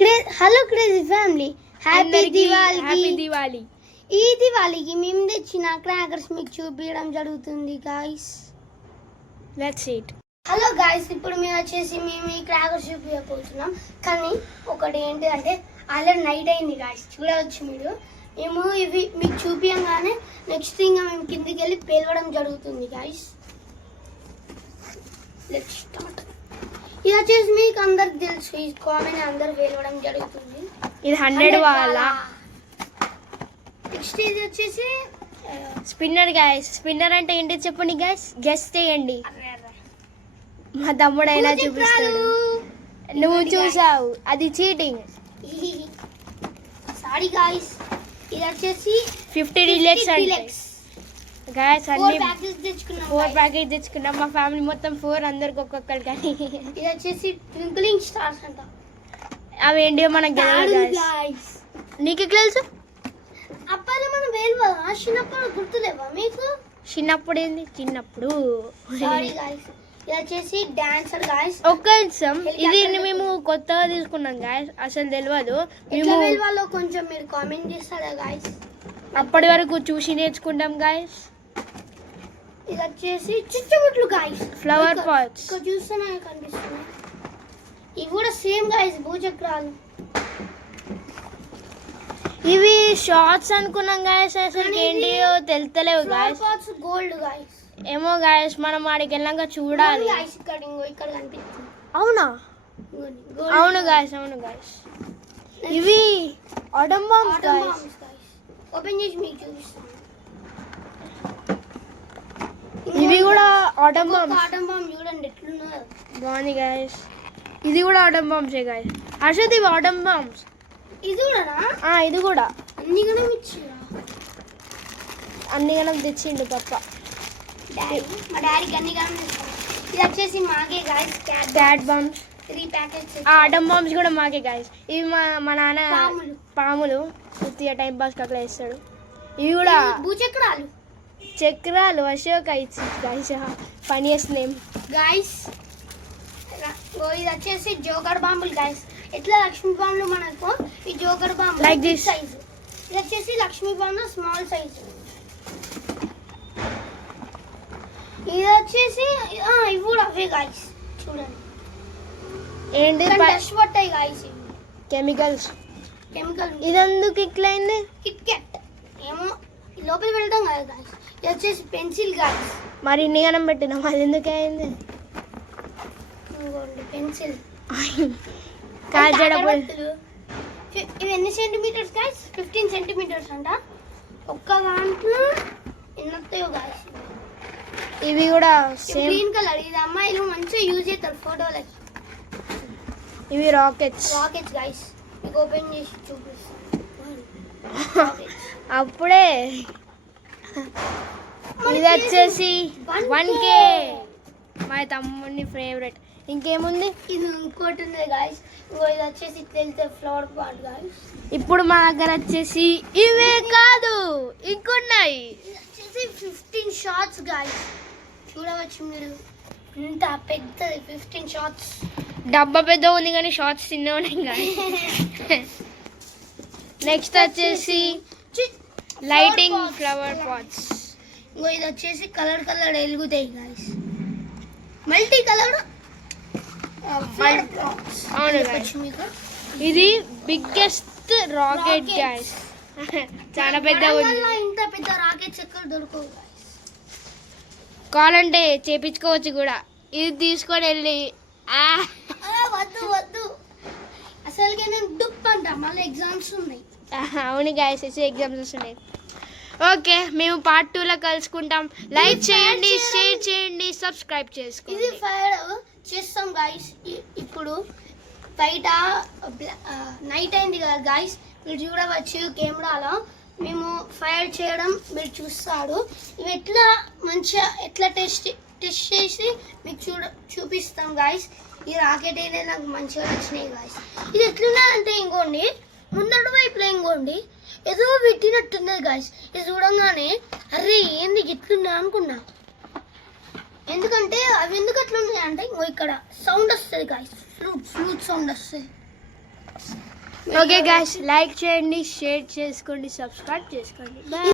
Hello crazy family, happy Diwali. ఈ దివాళీకి మేము తెచ్చిన క్రాకర్స్ మీకు చూపించడం జరుగుతుంది guys. Let's see it. Hello guys, ఇప్పుడు మేము వచ్చేసి మేము ఈ క్రాకర్స్ చూపించబోతున్నాం. కానీ ఒకటి ఏంటి అంటే ఆల్రెడీ నైట్ అయింది గాయస్, చూడవచ్చు మీరు. మేము ఇవి మీకు చూపించగానే నెక్స్ట్ ఇంకా మేము కిందికి వెళ్ళి పేలవడం జరుగుతుంది గాయస్. Let's start. ఇది వచ్చేసి మీకు అందరికి తెలుసు, ఈ కామన్ అందరు పేలవడం జరుగుతుంది. ఇది 100 వాళ్ళ. నెక్స్ట్ ఇది వచ్చేసి స్పిన్నర్ గాయస్. స్పిన్నర్ అంటే ఏంటి చెప్పండి గాయస్, గెస్ చేయండి. మా తమ్ముడైనా చూపిస్తాడు, నువ్వు చూసావు, అది చీటింగ్. Sorry guys. ఇది వచ్చేసి 50 డీలక్స్ గాయస్. అన్ని 4 ప్యాకెట్స్ తెచ్చుకున్నాం. మా ఫ్యామిలీ మొత్తం 4, అందరికి ఒక్కొక్కరు. కానీ ఇది వచ్చేసి ట్వింక్లింగ్ స్టార్స్ అంట. అవి ఏంటియో మనకు గాయస్. నీకు తెలుసు? అప్పట్లో మనం వేలువా చిన్నప్పుడు గుర్తులేవా మీకు? చిన్నప్పుడు ఏంది? చిన్నప్పుడు. Sorry guys. ఇది వచ్చేసి డాన్సర్ గాయస్. ఒక్క నిమిషం, ఇది మేము కొత్తగా తీసుకున్నాం గాయస్, అసలు తెలియదు. ఎట్లా వేలువాలో కొంచెం మీరు కామెంట్ చేస్తారా గాయస్? అప్పటి వరకు చూసి నేర్చుకుంటాం గాయస్. ఇది వచ్చేసి చుచ్చుబుట్లు గాయస్, ఫ్లవర్ పాట్స్. ఇక్కడ చూస్తేనే కనిపిస్తున్నాయి. ఇవి కూడా సేమ్ గాయస్, భూచక్రాలు. ఇవి షార్ట్స్ అనుకున్నాం గాయస్, అసలు ఏంటియో తెలుస్తలేవు గాయస్. Gold guys. ఏమో గాయస్, మనం ఆడికి వెళ్ళాక చూడాలి. ఇక్కడ కనిపిస్తుంది. అవునా? అవును గాయస్, అవును గాయస్. ఇవి ఆటమ్ బాంబ్స్ గాయస్. ఓపెన్ చేసి మీకు చూపిస్తాను. ఇవి కూడా ఆటమ్ బాంబ్స్. ఆటమ్ బాంబ్ చూడండి ఎట్లున్నదో. బాగుంది గాయస్. ఇది కూడా ఆటమ్ బాంబ్సే గాయస్. అసలు ఇవి ఆటమ్ బాంబ్స్. ఇది కూడా ఇది కూడా అన్ని గణం ఇచ్చిరా. అన్ని గణం తెచ్చిండు పప్ప. మా డాడీకి అన్ని గణం. ఇది వచ్చేసి మాకే guys, cat bombs. 3 packets. Atom bombs కూడా మాకే గాయస్. ఇవి మా నాన్న పాములు కొద్దిగా టైం పాస్ అట్లా వేస్తాడు. ఇవి కూడా భూచక్రాలు. చక్రాలు. అశోక్ ఇచ్చి గాయస్, ఫనియస్ట్ నేమ్ గాయస్. ఇది వచ్చేసి జోకర్ బాంబులు గాయస్. ఎట్లా లక్ష్మీ బాంబులు మనకు, ఈ joker bomb like this size. ఇది వచ్చేసి లక్ష్మీ బాంబు స్మాల్ సైజ్. ఇది వచ్చేసి ఇవి కూడా అవే గాయస్, చూడండి. ఏంటి? డస్ట్ పట్టాయి గాయస్, కెమికల్స్. కెమికల్. ఇది ఎందుకు ఇట్లా అయింది? కిట్ క్యాట్ ఏమో లోపల పెడతాం కదా గాయస్. ఇది వచ్చేసి పెన్సిల్ గాయస్. మరి ఇన్ని గణం పెట్టినాం, అది ఎందుకు అయింది? పెన్సిల్. ఇవి ఎన్ని సెంటీమీటర్స్ గాయస్? 15 సెంటీమీటర్స్ అంట. ఒక్క దాంట్లో ఎన్నొస్తాయో గాయస్. ఇవి కూడా సేమ్ గ్రీన్ కలర్. ఇది అమ్మాయిలు మంచిగా యూజ్ చేస్తారు ఫోటోలకి. ఇవి రాకెట్స్. Rockets guys. మీకు ఓపెన్ చేసి చూపిస్తాను. అప్పుడే. ఇది వచ్చేసి 1K, మా తమ్ముడిని ఫేవరెట్. ఇంకేముంది? ఇది ఇంకోటి ఉంది గాయస్. ఇది వచ్చేసి ఇట్లా వెళ్తే ఫ్లవర్ పాట్ గాయస్. ఇప్పుడు మా దగ్గర వచ్చేసి ఇవే కాదు, ఇంకున్నాయి. ఇది వచ్చేసి 15 షాట్స్ గాయస్. చూడవచ్చు మీరు, ఇంత పెద్దది 15 షాట్స్. డబ్బా పెద్ద ఉంది కానీ షార్ట్స్ చిన్న ఉన్నాయి కానీ. నెక్స్ట్ వచ్చేసి లైటింగ్ ఫ్లవర్ పాట్స్. ఇంకో ఇది వచ్చేసి కలర్ వెలుగుతాయి గాయస్. Multi colour. అవును గాయస్. ఇది బిగ్గెస్ట్ రాకెట్ గాయస్. చాలా పెద్దగా ఉంది. ఇంత పెద్ద రాకెట్స్ ఎక్కడ దొరకవు గాయస్. కావాలంటే చేపించుకోవచ్చు కూడా. ఇది తీసుకొని వెళ్ళి వద్దు అసలుకే నేను డుప్ అంట, మళ్ళీ ఎగ్జామ్స్ ఉన్నాయి. అవును గాయస్, ఎగ్జామ్స్ వస్తున్నాయి. ఓకే, మేము పార్ట్ 2లో కలుసుకుంటాం. లైక్ చేయండి, షేర్ చేయండి, సబ్స్క్రైబ్ చేసుకోండి. ఇది ఫైర్ చేస్తాం గాయస్. ఇప్పుడు బయట నైట్ అయింది కదా గాయస్, మీరు చూడవచ్చు కెమెరాలో. మేము ఫైర్ చేయడం మీరు చూస్తారు. ఇవి ఎట్లా మంచిగా ఎట్లా టెస్ట్ చేసి మీకు చూపిస్తాం గాయస్. ఈ రాకెట్ అయితే నాకు మంచిగా నచ్చినాయి గాయస్. ఇది ఎట్లున్నదంటే ఇంకోండి, ముందటి వైపులో ఇంకోండి ఏదో పెట్టినట్టున్నది గాయస్. ఇది చూడంగానే అరే ఏంది ఇట్లున్నా అనుకున్నా. ఎందుకంటే అవి ఎందుకు అట్లా ఉన్నాయి అంటే ఇక్కడ సౌండ్ వస్తుంది గాయస్, ఫ్లూట్ సౌండ్ వస్తుంది. ఓకే గాయ్స్, లైక్ చేయండి, షేర్ చేసుకోండి, సబ్స్క్రైబ్ చేసుకోండి. Bye.